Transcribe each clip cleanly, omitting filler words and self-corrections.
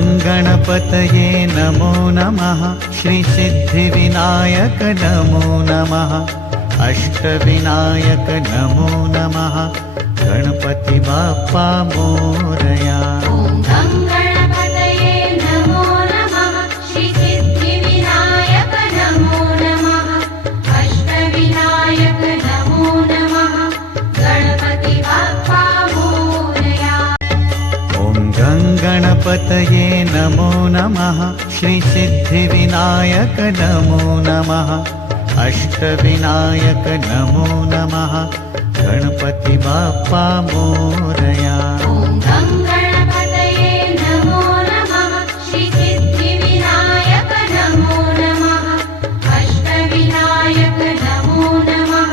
गणपतये नमो नमः। श्री सिद्धिविनायक नमो नमः। अष्टविनायक नमो नमः। गणपति बाप्पा मोरया। ॐ गणपतये नमो नमः। श्री सिद्धिविनायक नमो नमः। अष्टविनायक नमो नमः। गणपति बाप्पा मोरया। ॐ गणपतये नमो नमः। श्री सिद्धिविनायक नमो नमः। अष्टविनायक नमो नमः। गणपति बाप्पा मोरया। ॐ गणपतये नमो नमः। श्री सिद्धिविनायक नमो नमः। अष्टविनायक नमो नमः।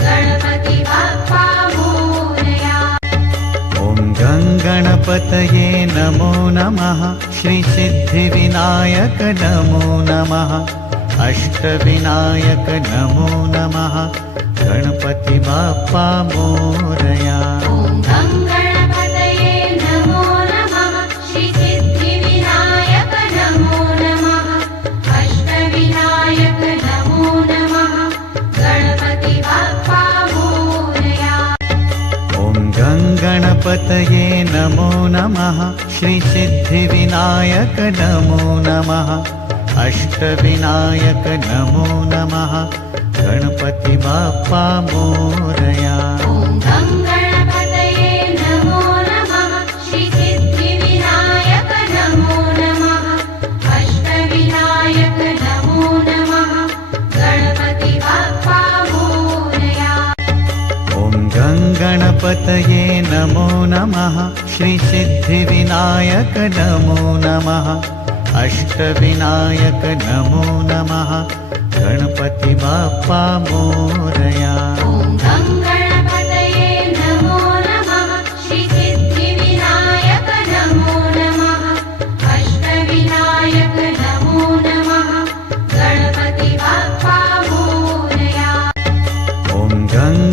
गणपति बाप्पा मोरया। ॐ गणपतये नमो नमः। श्री सिद्धिविनायक नमो नमः। अष्टविनायक नमो नमः। गणपति बाप्पा मोरया। ॐ गणपतये नमो नमः। श्री सिद्धिविनायक नमो नमः। अष्टविनायक नमो नमः। गणपति बाप्पा मोरया। ॐ गणपतये नमो नमः। श्री सिद्धिविनायक नमो नमः। अष्टविनायक नमो नमः। गणपति बाप्पा मोरया। ॐ गणपतये नमो नमः। श्री सिद्धिविनायक नमो नमः। अष्टविनायक नमो नमः। गणपति बाप्पा मोरया। ॐ गणपतये नमो नमः। श्री सिद्धिविनायक नमो नमः। अष्टविनायक नमो नमः। गणपति बाप्पा मोरया। ॐ गणपतये नमो नमः। श्री सिद्धिविनायक नमो नमः। अष्टविनायक नमो नमः। गणपति बाप्पा मोरया। ॐ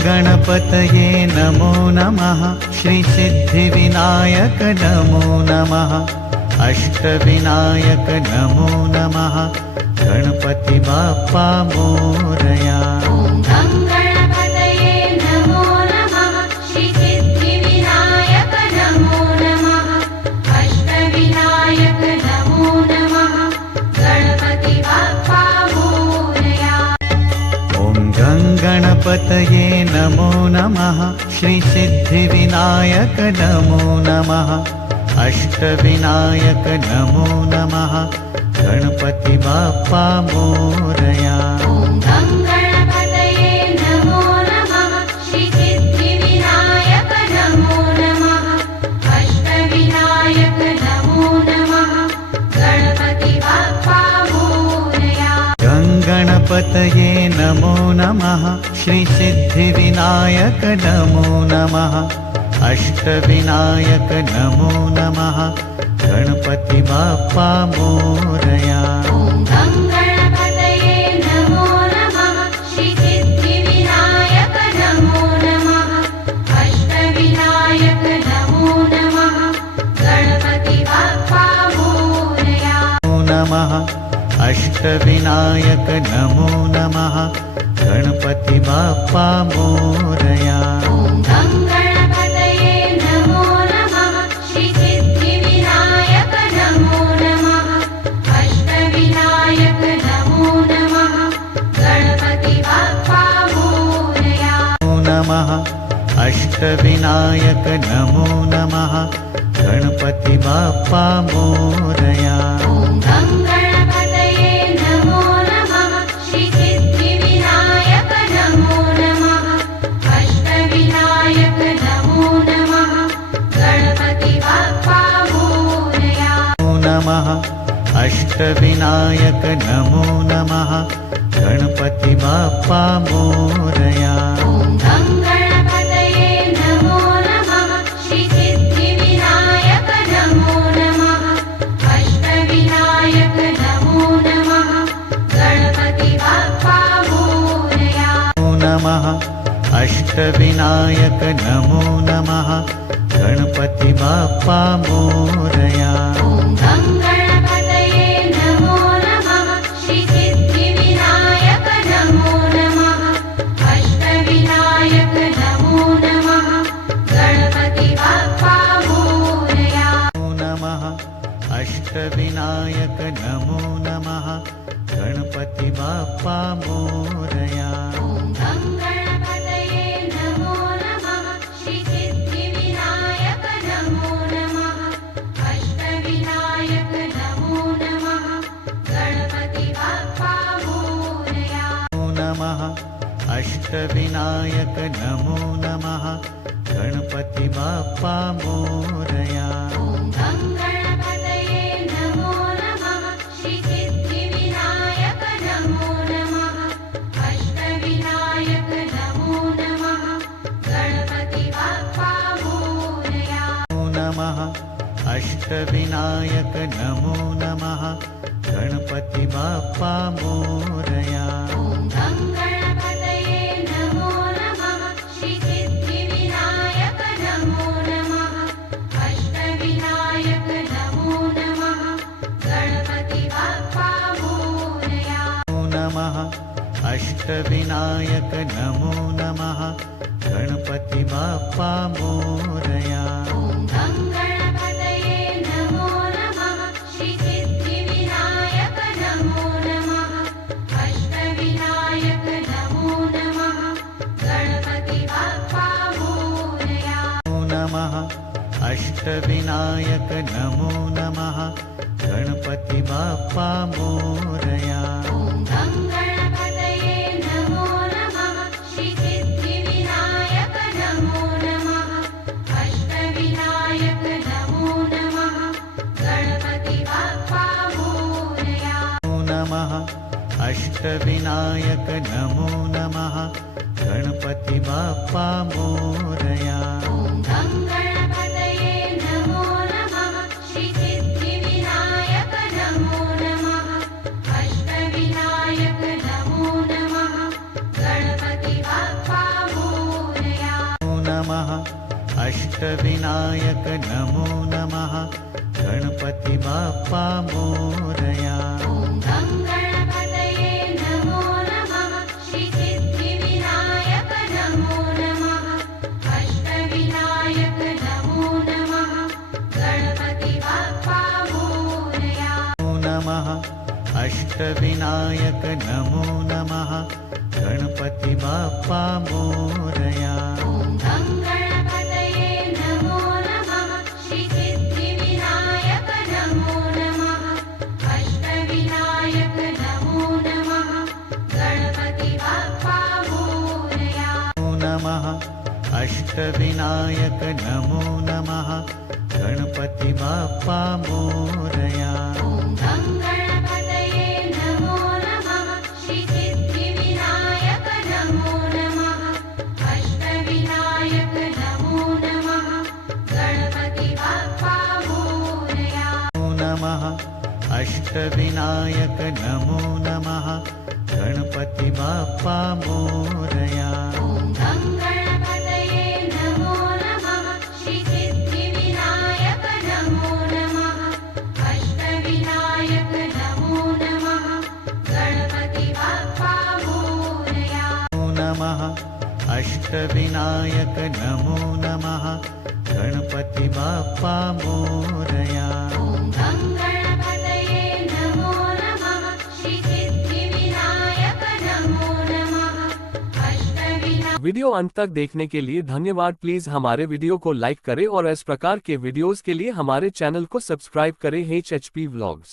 गणपतये नमो नमः। श्री सिद्धिविनायक नमो नमः। अष्टविनायक नमो नमः। गणपति बाप्पा मोरया। ॐ गणपतये नमो नमः। श्री सिद्धिविनायक नमो नमः। अष्टविनायक नमो नमः। गणपति बाप्पा मोरया। ॐ गणपतये नमो नमः। श्री सिद्धिविनायक नमो नमः। अष्टविनायक नमो नमः। गणपति बाप्पा मोरया। ॐ गणपतये नमो नमः। श्री सिद्धिविनायक नमो नमः। अष्टविनायक नमो नमः। गणपति बाप्पा मोरया। गणपतये नमो नमः। श्री सिद्धिविनायक नमो नमः। अष्टविनायक नमो नमः। गणपति बाप्पा मोरया। ॐ गणपतये नमो नमः। श्री सिद्धिविनायक नमो नमः। अष्टविनायक नमो नमः। गणपति बाप्पा मोरया। नमः। अष्टविनायक नमो नमः। गणपति बाप्पा मोरया। ॐ गणपतये नमो नमः। श्री सिद्धिविनायक नमो नमः। अष्टविनायक नमो नमः। गणपति बाप्पा मोरया। नमः। अष्टविनायक नमो नमः। गणपति बाप्पा मोरया। ॐ गणपतये नमो नमः। श्री सिद्धिविनायक नमो नमः। अष्टविनायक नमो नमः। गणपति बाप्पा मोरया। नमः। अष्टविनायक नमो नमः। गणपति बाप्पा मोरया। ॐ गणपतये नमो नमः। श्री सिद्धिविनायक नमो नमः। अष्टविनायक नमो नमः। गणपति बाप्पा मोरया। नमः। अष्टविनायक नमो नमः। गणपति बाप्पा मोरया। ॐ अष्टविनायक नमो नमः गणपति बाप्पा मोरया ॐ गं गणपतये नमो नमः श्रीसिद्धिविनायक नमो नमः अष्टविनायक नमो नमः गणपति बाप्पा मोरया नमः अष्टविनायक नमो नमः गणपति बाप्पा मोरया ॐ गं गणपतये नमो नमः श्रीसिद्धिविनायक नमो नमः अष्टविनायक नमो नमः गणपति बाप्पा मोरया नमः अष्टविनायक नमो नमः गणपति बाप्पा मोरया ॐ गं गणपतये नमो नमः श्रीसिद्धिविनायक नमो नमः अष्टविनायक नमो नमः गणपति बाप्पा मोरया नमः अष्टविनायक नमो नमः गणपति बाप्पा मोरया ॐ गं गणपतये नमो नमः श्रीसिद्धिविनायक नमो नमः अष्टविनायक नमो नमः गणपति बाप्पा मोरया नमः अष्टविनायक नमो नमः गणपति बाप्पा मोरया ॐ गं गणपतये नमो नमः श्रीसिद्धिविनायक नमो नमः अष्टविनायक नमो नमः गणपति बाप्पा मोरया नमः अष्टविनायक नमो नमः गणपति बाप्पा मोरया ॐ गं गणपतये नमो नमः श्रीसिद्धिविनायक नमो नमः अष्टविनायक नमो नमः गणपति बाप्पा मोरया नमः अष्टविनायक नमो नमः गणपति बाप्पा मोरया ॐ गं गणपतये नमो नमः श्रीसिद्धिविनायक नमो नमः अष्टविनायक नमो नमः गणपति बाप्पा मोरया नमः अष्टविनायक नमो नमः गणपति बाप्पा मोरया ॐ गं गणपतये नमो नमः श्रीसिद्धिविनायक नमो नमः अष्टविनायक नमो नमः गणपति बाप्पा मोरया नमः अष्टविनायक नमो नमः गणपति बाप्पा मोरया ॐ गं गणपतये नमो नमः श्रीसिद्धिविनायक नमो नमः अष्टविनायक नमो नमः गणपति बाप्पा मोरया नमः अष्टविनायक नमो नमः गणपति बाप्पा मोरया ॐ गं गणपतये नमो नमः श्रीसिद्धिविनायक नमो नमः अष्टविनायक नमो नमः गणपति बाप्पा मोरया नमः अष्टविनायक नमो नमः गणपति बाप्पा मोरया ॐ गं गणपतये नमो नमः श्रीसिद्धिविनायक नमो नमः अष्टविनायक। वीडियो अंत तक देखने के लिए धन्यवाद। प्लीज हमारे वीडियो को लाइक करें और इस प्रकार के वीडियोस के लिए हमारे चैनल को सब्सक्राइब करें। HHP vlogs.